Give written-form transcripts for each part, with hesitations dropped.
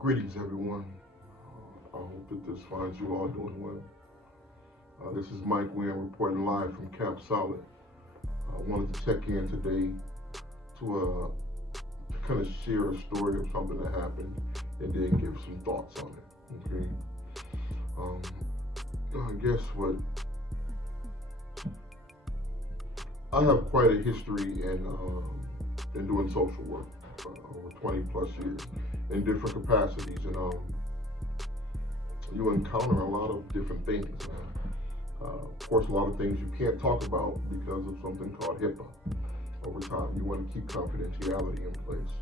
Greetings, everyone. I hope that this finds you all doing well. This is Mike Wynn reporting live from Camp Solid. I wanted to check in today to kind of share a story of something that happened and then give some thoughts on it. Okay. I guess what I have quite a history in doing social work over 20 plus years in different capacities, and you encounter a lot of different things. Of course, a lot of things you can't talk about because of something called HIPAA. Over time, you want to keep confidentiality in place.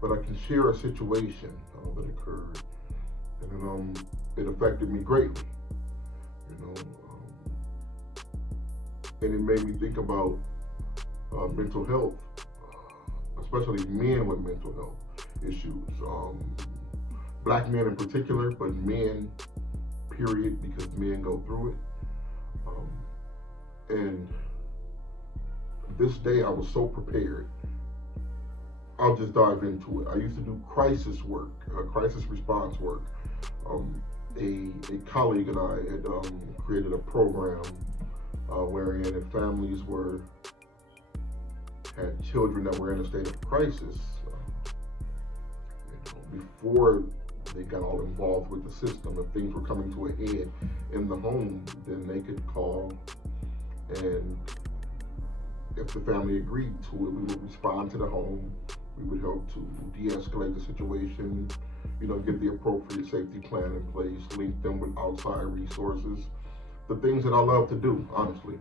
But I can share a situation that occurred, and it affected me greatly. And it made me think about mental health, especially men with mental health issues. Black men in particular, but men, period, because men go through it. And this day I was so prepared. I'll just dive into it. I used to do crisis work, crisis response work. A colleague and I had created a program wherein if families had children that were in a state of crisis, before they got all involved with the system, if things were coming to a head in the home, then they could call, and if the family agreed to it, we would respond to the home. We would help to de-escalate the situation, get the appropriate safety plan in place, link them with outside resources, the things that I love to do, honestly.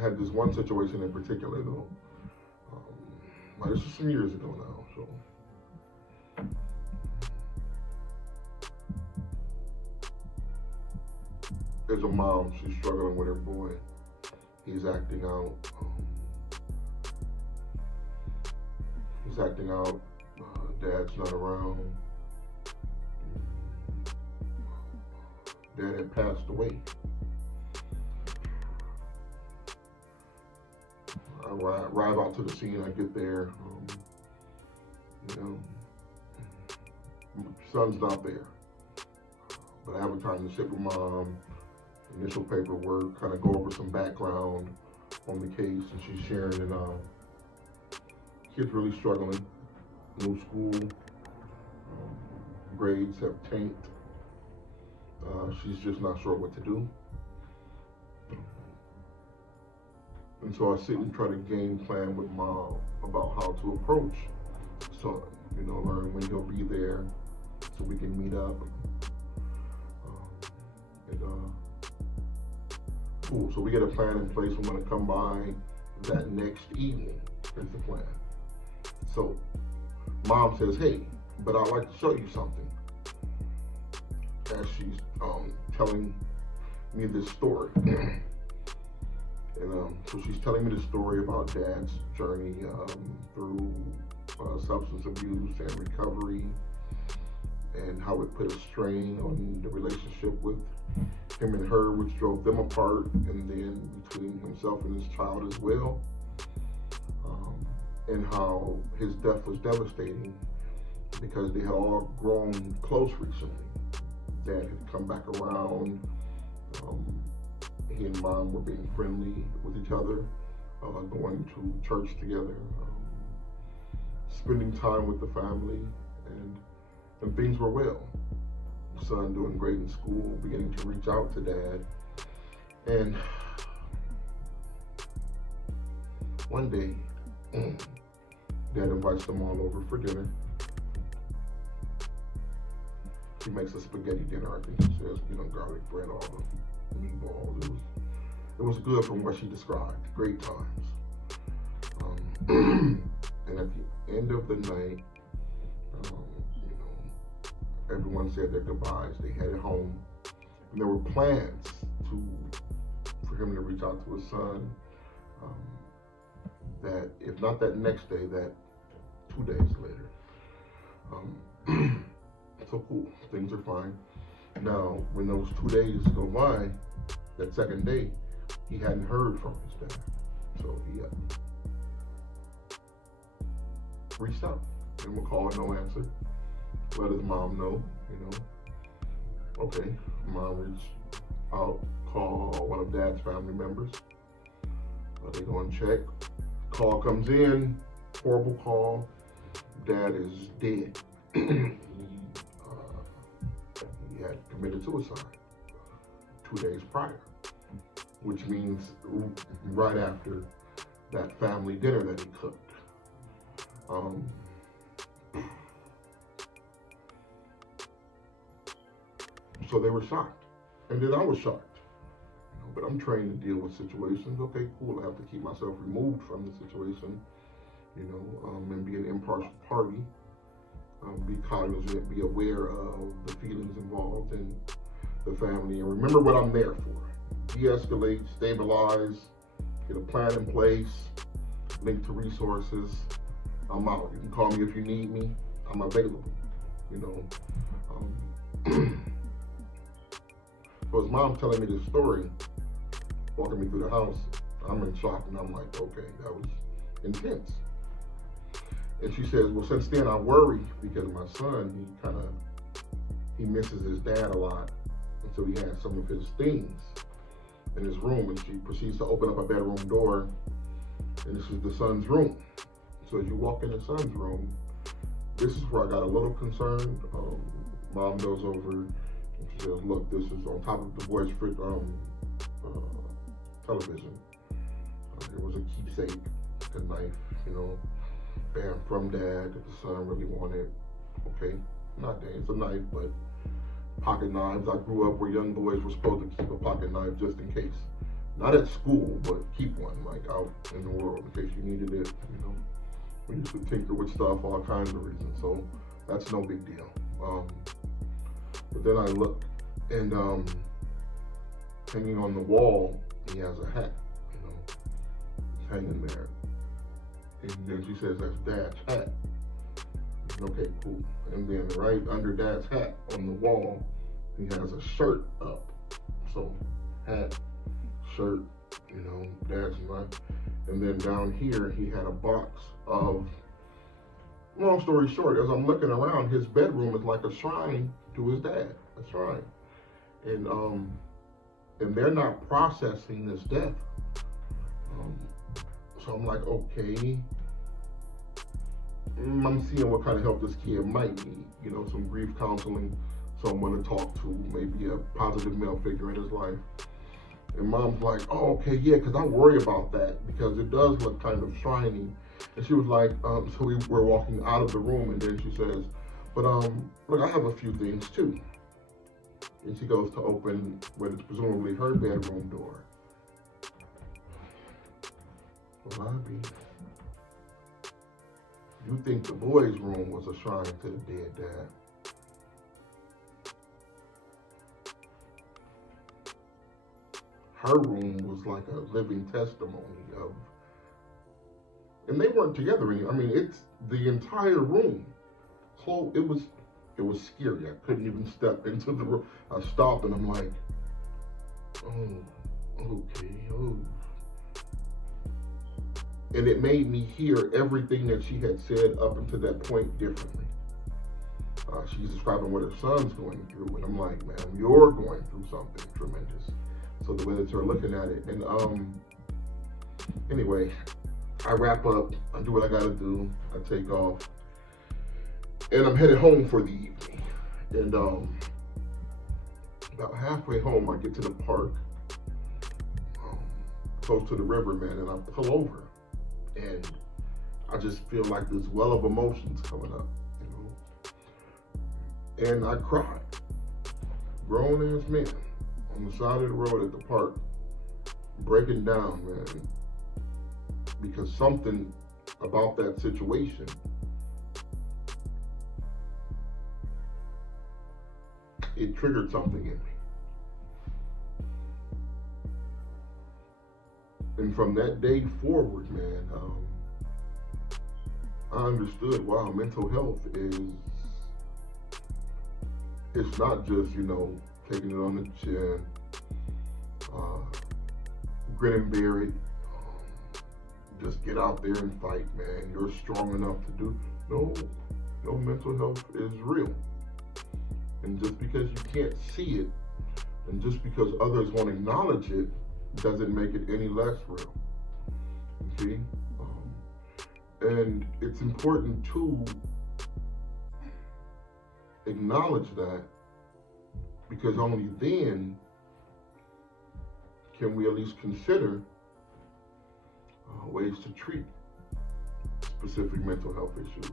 Had this one situation in particular, though. This was some years ago now, so. There's a mom, she's struggling with her boy. He's acting out. Dad's not around. Dad had passed away. I arrive out to the scene, I get there. Son's not there. But I have a time to sit with mom, initial paperwork, kind of go over some background on the case, and she's sharing that kid's really struggling. New school, grades have tanked. She's just not sure what to do. And so I sit and try to game plan with mom about how to approach son, learn when he'll be there so we can meet up. Cool, so we get a plan in place. I'm gonna come by that next evening, is the plan. So mom says, hey, but I'd like to show you something. As she's telling me this story. And so she's telling me the story about dad's journey through substance abuse and recovery, and how it put a strain on the relationship with him and her, which drove them apart, and then between himself and his child as well. And how his death was devastating because they had all grown close recently. Dad had come back around. He and mom were being friendly with each other, going to church together, spending time with the family, and things were well. Son doing great in school, beginning to reach out to dad. And one day, dad invites them all over for dinner. He makes a spaghetti dinner, I think he says, garlic bread, all the meatballs. It was good from what she described, great times. And at the end of the night, everyone said their goodbyes. They headed home, and there were plans for him to reach out to his son. That if not that next day, that 2 days later. So cool, things are fine. Now, when those 2 days go by, that second day, he hadn't heard from his dad. So he reached out. him a call, no answer. Let his mom know, Okay, mom reached out, call one of dad's family members. They go and check. Call comes in, horrible call. Dad is dead. He had committed suicide 2 days prior, which means right after that family dinner that he cooked. So they were shocked, and then I was shocked. But I'm trained to deal with situations. Okay, cool. I have to keep myself removed from the situation, and be an impartial party. Be cognizant, be aware of the feelings involved in the family, and remember what I'm there for. De-escalate, stabilize, get a plan in place, link to resources. I'm out. You can call me if you need me. I'm available. So his mom telling me this story, walking me through the house, I'm in shock, and I'm like, okay, that was intense. And she says, well, since then I worry because my son, he misses his dad a lot. And so he has some of his things in his room, and she proceeds to open up a bedroom door, and this is the son's room. So as you walk in the son's room, this is where I got a little concerned. Mom goes over and she says, look, this is on top of the boy's television. There was a keepsake, a knife, bam, from dad that the son really wanted. Okay, not that, it's a knife, but pocket knives. I grew up where young boys were supposed to keep a pocket knife just in case. Not at school, but keep one, like out in the world in case you needed it, We used to tinker with stuff, all kinds of reasons, so that's no big deal. But then I look, and hanging on the wall, he has a hat, hanging there. And then she says, that's Dad's hat. Okay, cool. And then right under Dad's hat on the wall, he has a shirt up. So hat, shirt, Dad's knife. And then down here, he had a box of, long story short, as I'm looking around, his bedroom is like a shrine to his dad, a shrine. And they're not processing this death. So I'm like, okay, I'm seeing what kind of help this kid might need, some grief counseling, someone to talk to, maybe a positive male figure in his life. And mom's like, oh, okay, yeah, because I worry about that because it does look kind of shiny. And she was like, so we were walking out of the room, and then she says, but look, I have a few things too. And she goes to open what is presumably her bedroom door. Well, you think the boy's room was a shrine to the dead dad. Her room was like a living testimony of, and they weren't together anymore. I mean, it's the entire room. So it was scary. I couldn't even step into the room. I stopped and I'm like, oh, okay, oh. And it made me hear everything that she had said up until that point differently. She's describing what her son's going through, and I'm like, man, you're going through something tremendous. So the way that you're looking at it, and anyway, I wrap up, I do what I gotta do, I take off, and I'm headed home for the evening. And about halfway home, I get to the park, close to the river, man, and I pull over. And I just feel like this well of emotions coming up, And I cried. Grown ass man on the side of the road at the park, breaking down, man. Because something about that situation it triggered something in me. And from that day forward, man, I understood, wow, mental health is, it's not just, taking it on the chin, grin and bear it, just get out there and fight, man. You're strong enough to do. No, You know, mental health is real. And just because you can't see it, and just because others won't acknowledge it, doesn't make it any less real. Okay? And it's important to acknowledge that, because only then can we at least consider ways to treat specific mental health issues.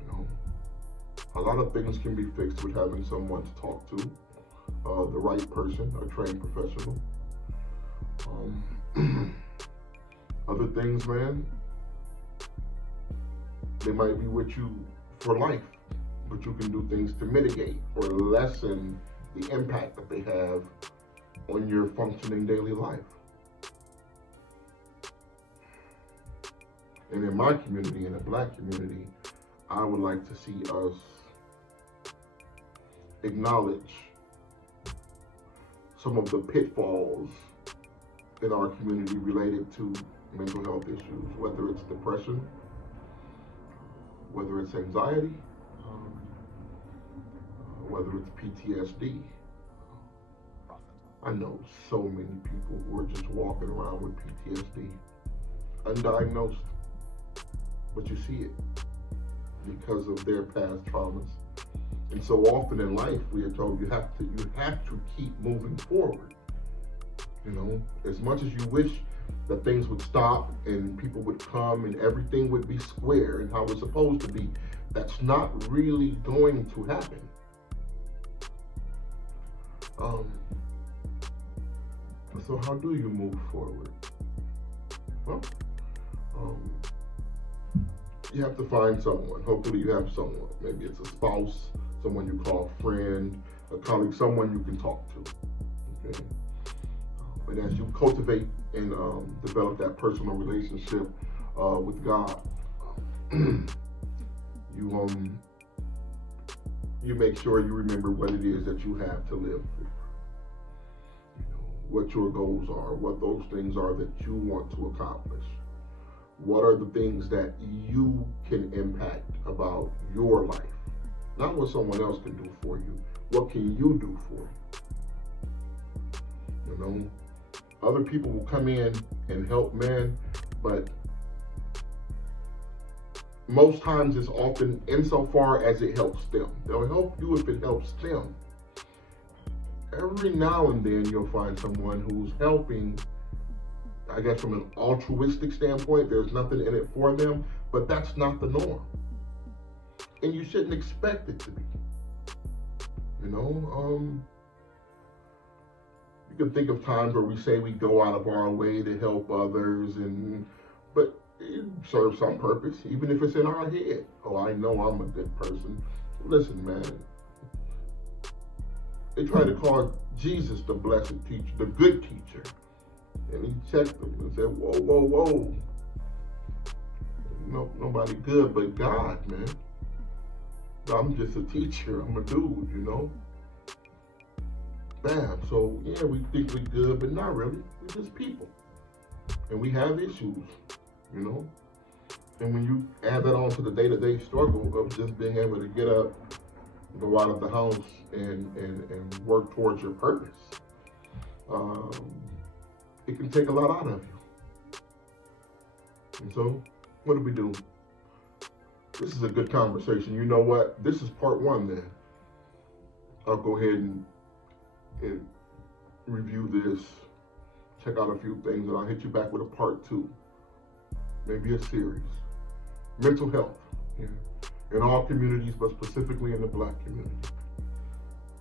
You know, a lot of things can be fixed with having someone to talk to, the right person, a trained professional. Other things, man, they might be with you for life, but you can do things to mitigate or lessen the impact that they have on your functioning daily life. And in my community, in the Black community, I would like to see us acknowledge some of the pitfalls in our community related to mental health issues, whether it's depression, whether it's anxiety, whether it's PTSD. I know so many people who are just walking around with PTSD, undiagnosed, but you see it because of their past traumas. And so often in life, we are told you have to keep moving forward. You know, as much as you wish that things would stop and people would come and everything would be square and how it's supposed to be, that's not really going to happen. So how do you move forward? Well, you have to find someone. Hopefully you have someone. Maybe it's a spouse, someone you call a friend, a colleague, someone you can talk to. Okay. But as you cultivate and develop that personal relationship with God, you make sure you remember what it is that you have to live for. You know, what your goals are, what those things are that you want to accomplish. What are the things that you can impact about your life? Not what someone else can do for you. What can you do for you? You know, other people will come in and help, man, but most times it's often insofar as it helps them. They'll help you if it helps them. Every now and then you'll find someone who's helping, I guess from an altruistic standpoint, there's nothing in it for them, but that's not the norm. And you shouldn't expect it to be. You know, you can think of times where we say we go out of our way to help others, but it serves some purpose, even if it's in our head. Oh, I know I'm a good person. Listen, man, they try to call Jesus the blessed teacher, the good teacher. And he checked them and said, whoa, whoa, whoa. No, nobody good but God, man. I'm just a teacher. I'm a dude, you know. Bam. So, yeah, we think we're good, but not really. We're just people. And we have issues, you know. And when you add that on to the day-to-day struggle of just being able to get up, go out of the house, and work towards your purpose, it can take a lot out of you. And so, what do? This is a good conversation. You know what? This is part one then. I'll go ahead and review this, check out a few things, and I'll hit you back with a part two. Maybe a series. Mental health. Yeah. In all communities, but specifically in the Black community.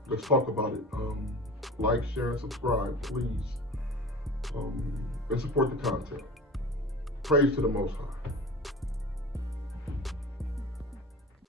Let's talk about it. Like, share, and subscribe, please. And support the content. Praise to the Most High.